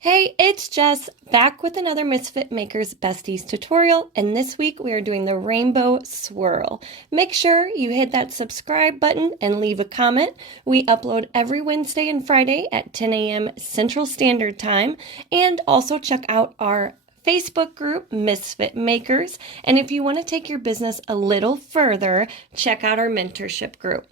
Hey, it's Jess back with another Misfit Makers Besties tutorial, and this week we are doing the Rainbow Swirl. Make sure you hit that subscribe button and leave a comment. We upload every Wednesday and Friday at 10 a.m. Central Standard Time, and also check out our Facebook group, Misfit Makers. And if you want to take your business a little further, check out our mentorship group.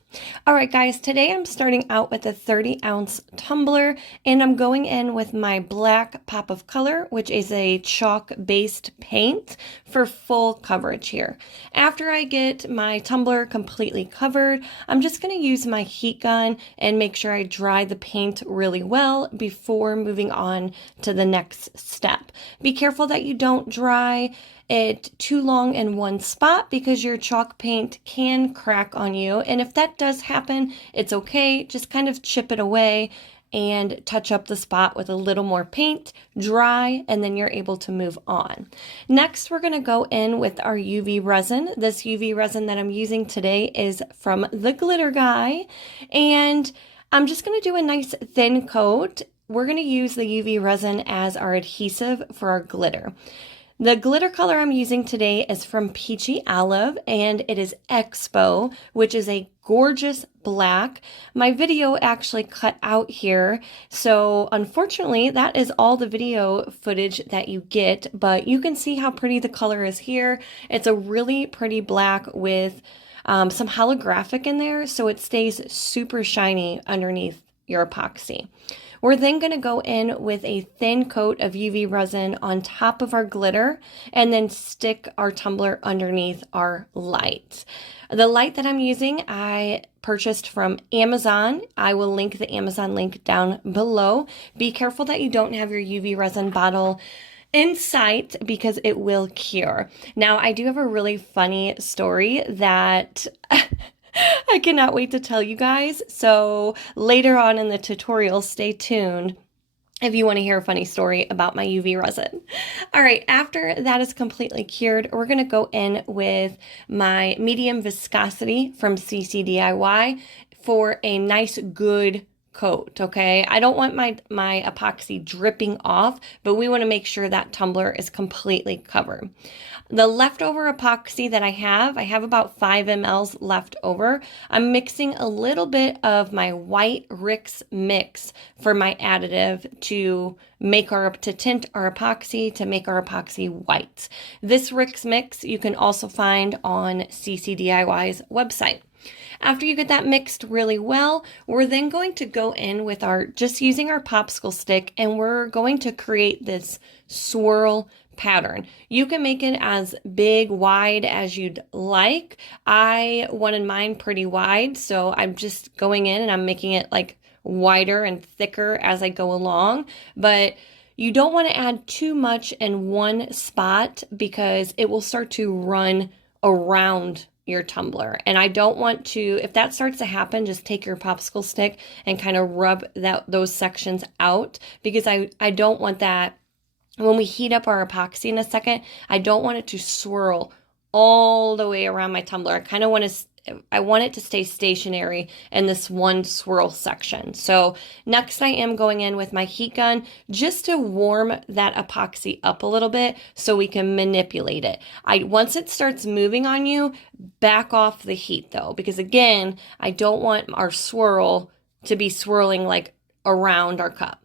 All right, guys, today I'm starting out with a 30-ounce tumbler, and I'm going in with my black pop of color, which is a chalk-based paint for full coverage here. After I get my tumbler completely covered, I'm just going to use my heat gun and make sure I dry the paint really well before moving on to the next step. Be careful that you don't dry it too long in one spot because your chalk paint can crack on you. And if that does happen, it's okay. Just kind of chip it away and touch up the spot with a little more paint, dry, and then you're able to move on. Next, we're going to go in with our UV resin. This UV resin that I'm using today is from the Glitter Guy, and I'm just going to do a nice thin coat. We're going to use the UV resin as our adhesive for our glitter. The glitter color I'm using today is from Peachy Olive, and it is Expo, which is a gorgeous black. My video actually cut out here, so unfortunately that is all the video footage that you get, but you can see how pretty the color is here. It's a really pretty black with some holographic in there, so it stays super shiny underneath your epoxy. We're then going to go in with a thin coat of UV resin on top of our glitter and then stick our tumbler underneath our light. The light that I'm using, I purchased from Amazon. I will link the Amazon link down below. Be careful that you don't have your UV resin bottle in sight because it will cure. Now, I do have a really funny story that I cannot wait to tell you guys. So later on in the tutorial, stay tuned if you want to hear a funny story about my UV resin. All right, after that is completely cured, we're going to go in with my medium viscosity from CCDIY for a nice good coat, okay? I don't want my epoxy dripping off, but we want to make sure that tumbler is completely covered. The leftover epoxy that I have about 5 mLs left over. I'm mixing a little bit of my white Rix mix for my additive to tint our epoxy, to make our epoxy white. This Rix mix you can also find on CCDIY's website. After you get that mixed really well, we're then going to go in with just using our popsicle stick, and we're going to create this swirl pattern. You can make it as big, wide as you'd like. I wanted mine pretty wide, so I'm just going in and I'm making it like wider and thicker as I go along. But you don't want to add too much in one spot because it will start to run around your tumbler. And I don't want to, if that starts to happen, just take your popsicle stick and kind of rub those sections out, because I don't want that. When we heat up our epoxy in a second, I don't want it to swirl all the way around my tumbler. I want it to stay stationary in this one swirl section. So next I am going in with my heat gun just to warm that epoxy up a little bit so we can manipulate it. Once it starts moving on you, back off the heat though, because again, I don't want our swirl to be swirling like around our cup.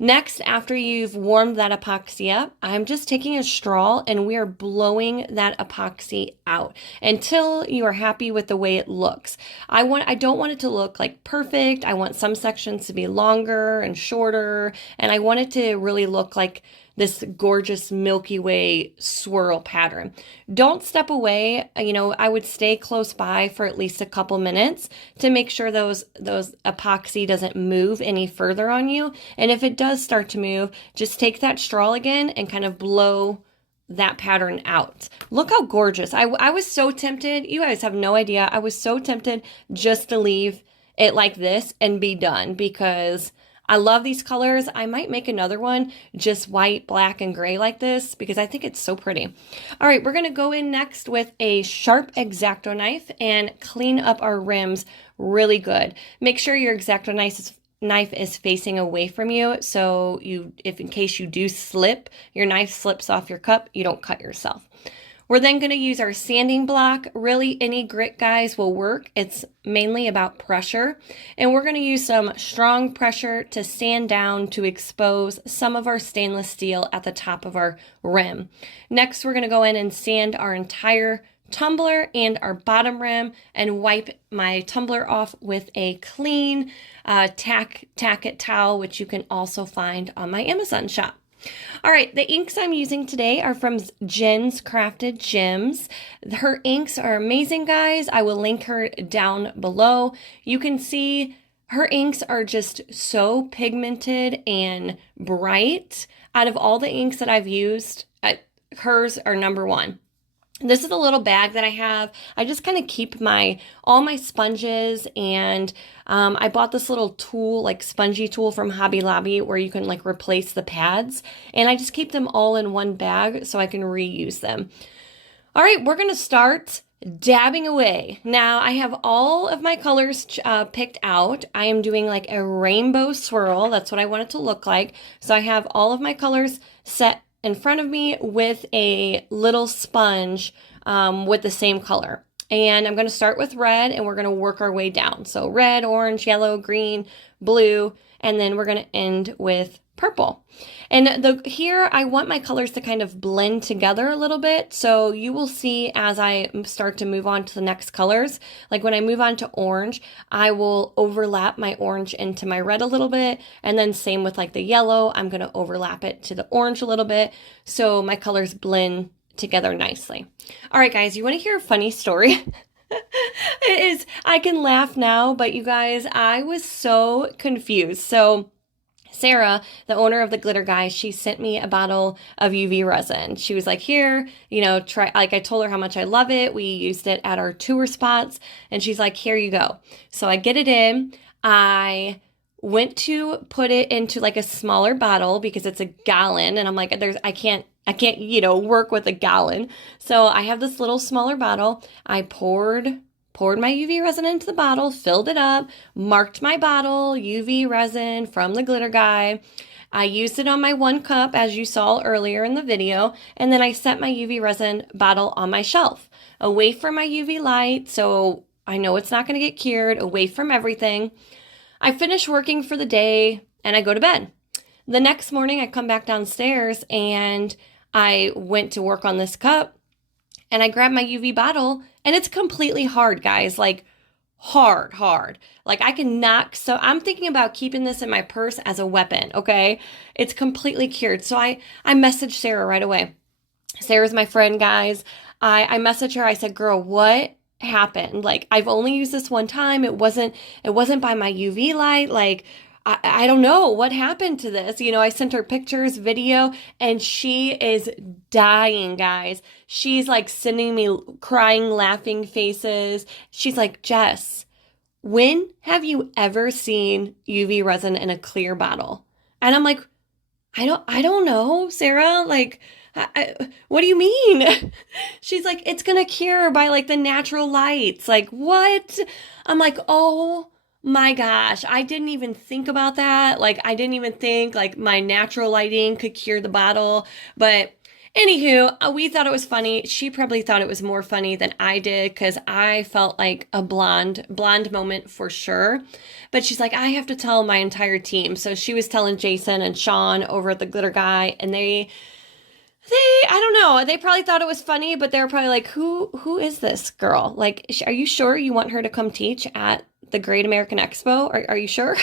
Next, after you've warmed that epoxy up, I'm just taking a straw and we are blowing that epoxy out until you are happy with the way it looks. I don't want it to look like perfect. I want some sections to be longer and shorter, and I want it to really look like this gorgeous Milky Way swirl pattern. Don't step away. I would stay close by for at least a couple minutes to make sure those epoxy doesn't move any further on you. And if it does start to move, just take that straw again and kind of blow that pattern out. Look how gorgeous. I was so tempted. You guys have no idea. I was so tempted just to leave it like this and be done because I love these colors. I might make another one just white, black, and gray like this because I think it's so pretty. All right, we're gonna go in next with a sharp X-Acto knife and clean up our rims really good. Make sure your X-Acto knife is facing away from you, so if in case you do slip, your knife slips off your cup, you don't cut yourself. We're then going to use our sanding block. Really, any grit, guys, will work. It's mainly about pressure. And we're going to use some strong pressure to sand down to expose some of our stainless steel at the top of our rim. Next, we're going to go in and sand our entire tumbler and our bottom rim and wipe my tumbler off with a clean tack it towel, which you can also find on my Amazon shop. All right, the inks I'm using today are from Jen's Crafted Gems. Her inks are amazing, guys. I will link her down below. You can see her inks are just so pigmented and bright. Out of all the inks that I've used, hers are number one. This is a little bag that I have. I just kind of keep all my sponges, and I bought this little tool, like spongy tool from Hobby Lobby, where you can like replace the pads, and I just keep them all in one bag so I can reuse them. All right, we're gonna start dabbing away. Now I have all of my colors picked out. I am doing like a rainbow swirl. That's what I want it to look like. So I have all of my colors set in front of me with a little sponge with the same color. And I'm going to start with red, and we're going to work our way down. So red, orange, yellow, green, blue, and then we're going to end with purple. And here I want my colors to kind of blend together a little bit. So you will see as I start to move on to the next colors, like when I move on to orange, I will overlap my orange into my red a little bit. And then same with like the yellow, I'm going to overlap it to the orange a little bit. So my colors blend together nicely. All right, guys, you want to hear a funny story? I can laugh now, but you guys, I was so confused. So Sarah, the owner of the Glitter Guy, she sent me a bottle of UV resin. She was like, here, try, like I told her how much I love it. We used it at our tour spots, and she's like, here you go. So I get it in. I went to put it into like a smaller bottle because it's a gallon, and I'm like, I can't, work with a gallon. So I have this little smaller bottle. I poured my UV resin into the bottle, filled it up, marked my bottle, UV resin from the Glitter Guy. I used it on my 1 cup, as you saw earlier in the video, and then I set my UV resin bottle on my shelf, away from my UV light, so I know it's not going to get cured, away from everything. I finish working for the day, and I go to bed. The next morning, I come back downstairs, and I went to work on this cup, and I grabbed my UV bottle, and it's completely hard, guys, like hard. Like I can knock, so I'm thinking about keeping this in my purse as a weapon, okay? It's completely cured. So I messaged Sarah right away. Sarah's my friend, guys. I messaged her, I said, girl, what happened? Like I've only used this one time. It wasn't by my UV light. Like I don't know what happened to this. I sent her pictures, video, and she is dying, guys. She's like sending me crying, laughing faces. She's like, Jess, when have you ever seen UV resin in a clear bottle? And I'm like, I don't know, Sarah. Like, what do you mean? She's like, it's going to cure by like the natural lights. Like, what? I'm like, oh my gosh, I didn't even think about that. Like, I didn't even think like my natural lighting could cure the bottle. But anywho, we thought it was funny. She probably thought it was more funny than I did because I felt like a blonde moment for sure. But she's like, I have to tell my entire team. So she was telling Jason and Sean over at the Glitter Guy, and they I don't know, they probably thought it was funny, but they were probably like, who is this girl? Like, are you sure you want her to come teach at the Great American Expo? Are you sure?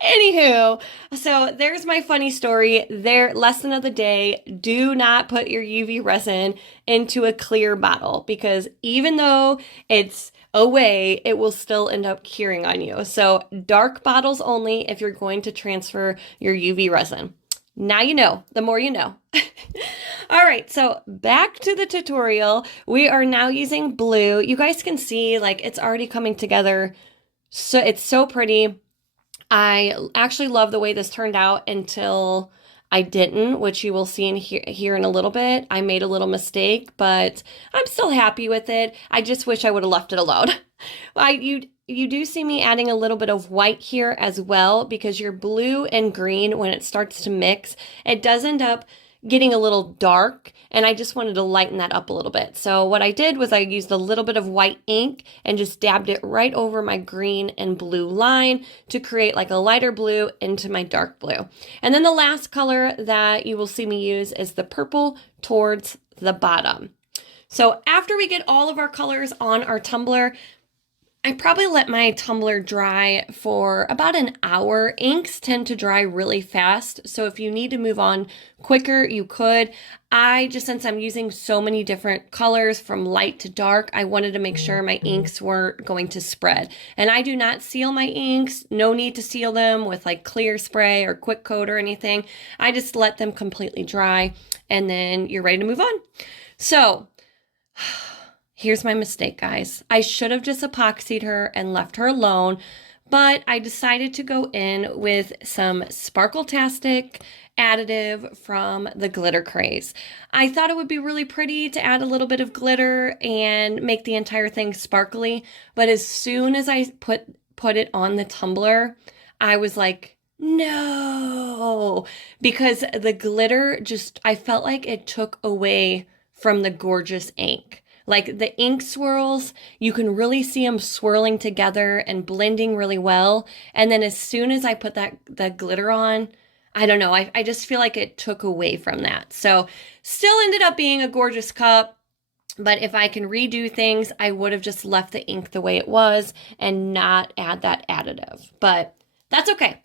Anywho, so there's my funny story. Lesson of the day, do not put your UV resin into a clear bottle because even though it's away, it will still end up curing on you. So dark bottles only if you're going to transfer your UV resin. Now you know, the more you know. All right, so back to the tutorial. We are now using blue. You guys can see like it's already coming together. So it's so pretty. I actually love the way this turned out until I didn't, which you will see here in a little bit. I made a little mistake, but I'm still happy with it. I just wish I would have left it alone. you do see me adding a little bit of white here as well, because your blue and green, when it starts to mix, it does end up getting a little dark, and I just wanted to lighten that up a little bit. So what I did was I used a little bit of white ink and just dabbed it right over my green and blue line to create like a lighter blue into my dark blue. And then the last color that you will see me use is the purple towards the bottom. So after we get all of our colors on our tumbler, I probably let my tumbler dry for about an hour. Inks tend to dry really fast, so if you need to move on quicker, you could. Since I'm using so many different colors from light to dark, I wanted to make sure my inks weren't going to spread. And I do not seal my inks. No need to seal them with like clear spray or quick coat or anything. I just let them completely dry, and then you're ready to move on. So here's my mistake, guys. I should have just epoxied her and left her alone, but I decided to go in with some Sparkletastic additive from the Glitter Craze. I thought it would be really pretty to add a little bit of glitter and make the entire thing sparkly, but as soon as I put it on the tumbler, I was like, no, because the glitter I felt like it took away from the gorgeous ink. Like the ink swirls, you can really see them swirling together and blending really well. And then as soon as I put the glitter on, I don't know, I just feel like it took away from that. So still ended up being a gorgeous cup, but if I can redo things, I would have just left the ink the way it was and not add that additive. But that's okay.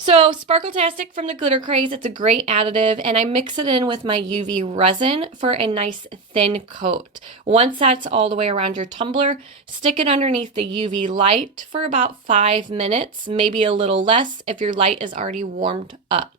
So Sparkletastic from the Glitter Craze, it's a great additive, and I mix it in with my UV resin for a nice thin coat. Once that's all the way around your tumbler, stick it underneath the UV light for about 5 minutes, maybe a little less if your light is already warmed up.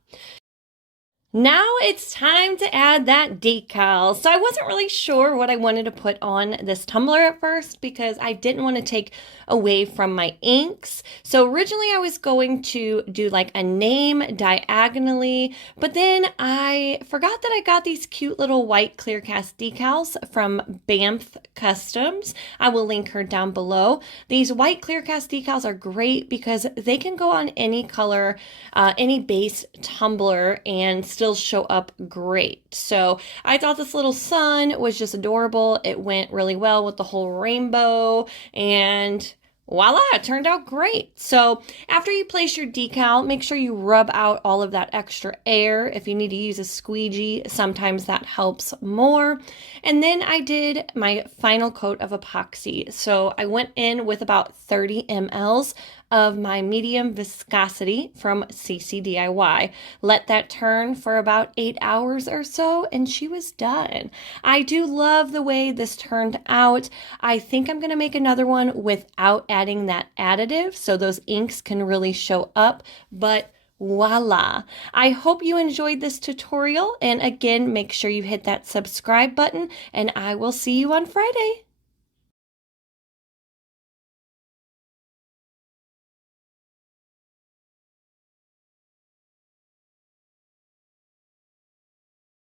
Now it's time to add that decal. So I wasn't really sure what I wanted to put on this tumbler at first because I didn't want to take away from my inks. So originally I was going to do like a name diagonally, but then I forgot that I got these cute little white clear cast decals from Banff Customs. I will link her down below. These white clear cast decals are great because they can go on any color, any base tumbler and still show up great. So I thought this little sun was just adorable. It went really well with the whole rainbow, and voila, it turned out great. So after you place your decal, make sure you rub out all of that extra air. If you need to use a squeegee, sometimes that helps more. And then I did my final coat of epoxy. So I went in with about 30 mLs of my medium viscosity from CCDIY. Let that turn for about 8 hours or so, and she was done. I do love the way this turned out. I think I'm gonna make another one without adding that additive so those inks can really show up, but voila. I hope you enjoyed this tutorial, and again, make sure you hit that subscribe button, and I will see you on Friday.